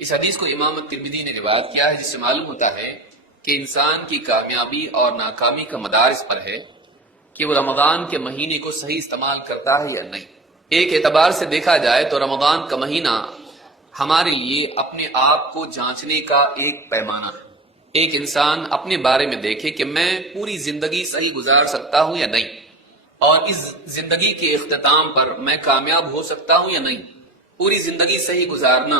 اس حدیث کو امام ترمذی نے روایت کیا ہے، جس سے معلوم ہوتا ہے کہ انسان کی کامیابی اور ناکامی کا مدار اس پر ہے کہ وہ رمضان کے مہینے کو صحیح استعمال کرتا ہے یا نہیں۔ ایک اعتبار سے دیکھا جائے تو رمضان کا مہینہ ہمارے لیے اپنے آپ کو جانچنے کا ایک پیمانہ ہے۔ ایک انسان اپنے بارے میں دیکھے کہ میں پوری زندگی صحیح گزار سکتا ہوں یا نہیں، اور اس زندگی کے اختتام پر میں کامیاب ہو سکتا ہوں یا نہیں۔ پوری زندگی صحیح گزارنا،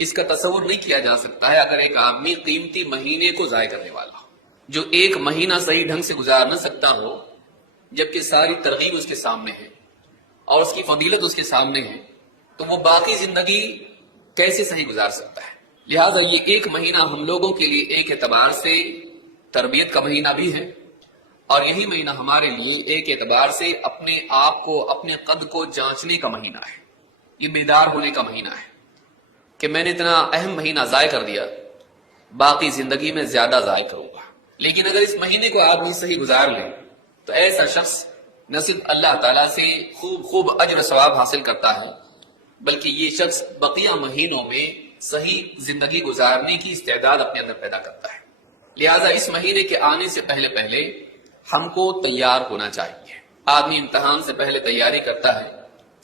اس کا تصور نہیں کیا جا سکتا ہے اگر ایک آدمی قیمتی مہینے کو ضائع کرنے والا ہو، جو ایک مہینہ صحیح ڈھنگ سے گزار نہ سکتا ہو، جبکہ ساری ترغیب اس کے سامنے ہے اور اس کی فضیلت اس کے سامنے ہے، تو وہ باقی زندگی کیسے صحیح گزار سکتا ہے؟ لہٰذا یہ ایک مہینہ ہم لوگوں کے لیے ایک اعتبار سے تربیت کا مہینہ بھی ہے، اور یہی مہینہ ہمارے لیے ایک اعتبار سے اپنے آپ کو، اپنے قد کو جانچنے کا مہینہ ہے۔ یہ بیدار ہونے کا مہینہ ہے کہ میں نے اتنا اہم مہینہ ضائع کر دیا، باقی زندگی میں زیادہ ضائع کروں گا۔ لیکن اگر اس مہینے کو آدمی صحیح گزار لے تو ایسا شخص نہ صرف اللہ تعالیٰ سے خوب اجر و ثواب حاصل کرتا ہے، بلکہ یہ شخص بقیہ مہینوں میں صحیح زندگی گزارنے کی استعداد اپنے اندر پیدا کرتا ہے۔ لہٰذا اس مہینے کے آنے سے پہلے ہم کو تیار ہونا چاہیے۔ آدمی امتحان سے پہلے تیاری کرتا ہے،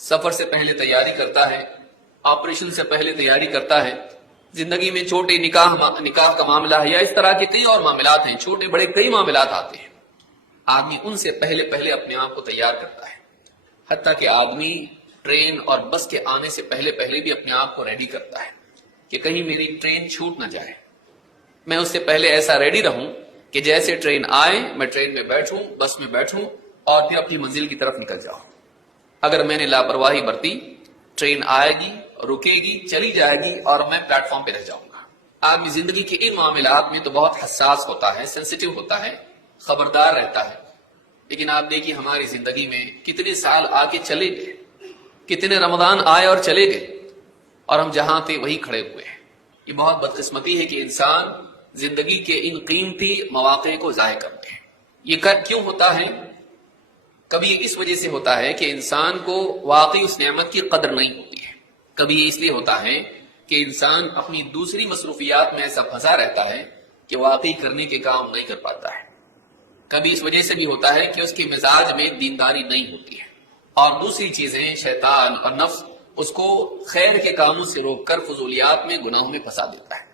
سفر سے پہلے تیاری کرتا ہے، آپریشن سے پہلے تیاری کرتا ہے، زندگی میں چھوٹے نکاح کا معاملہ ہے یا اس طرح کے کئی اور معاملات ہیں، چھوٹے بڑے کئی معاملات آتے ہیں، آدمی ان سے پہلے اپنے آپ کو تیار کرتا ہے۔ حتیٰ کہ آدمی ٹرین اور بس کے آنے سے پہلے بھی اپنے آپ کو ریڈی کرتا ہے کہ کہیں میری ٹرین چھوٹ نہ جائے، میں اس سے پہلے ایسا ریڈی رہوں کہ جیسے ٹرین آئے میں ٹرین میں بیٹھوں، بس میں بیٹھوں اور پھر اپنی منزل کی طرف نکل جاؤں۔ اگر میں نے لاپرواہی برتی، ٹرین آئے گی، رکے گی، چلی جائے گی اور میں پلیٹ فارم پہ رہ جاؤں گا۔ آدمی زندگی کے ان معاملات میں تو بہت حساس ہوتا ہے، سینسیٹیو ہوتا ہے، خبردار رہتا ہے، لیکن آپ دیکھیے ہماری زندگی میں کتنے سال آ کے چلے گئے، کتنے رمضان آئے اور چلے گئے، اور ہم جہاں تھے وہی کھڑے ہوئے ہیں۔ یہ بہت بدقسمتی ہے کہ انسان زندگی کے ان قیمتی مواقع کو ضائع کرتے ہیں۔ یہ کیوں ہوتا ہے؟ کبھی اس وجہ سے ہوتا ہے کہ انسان کو واقعی اس نعمت کی قدر نہیں ہوتی ہے، کبھی اس لیے ہوتا ہے کہ انسان اپنی دوسری مصروفیات میں ایسا پھنسا رہتا ہے کہ واقعی کرنے کے کام نہیں کر پاتا ہے، کبھی اس وجہ سے بھی ہوتا ہے کہ اس کے مزاج میں دینداری نہیں ہوتی ہے، اور دوسری چیزیں شیطان اور نفس اس کو خیر کے کاموں سے روک کر فضولیات میں، گناہوں میں پھنسا دیتا ہے۔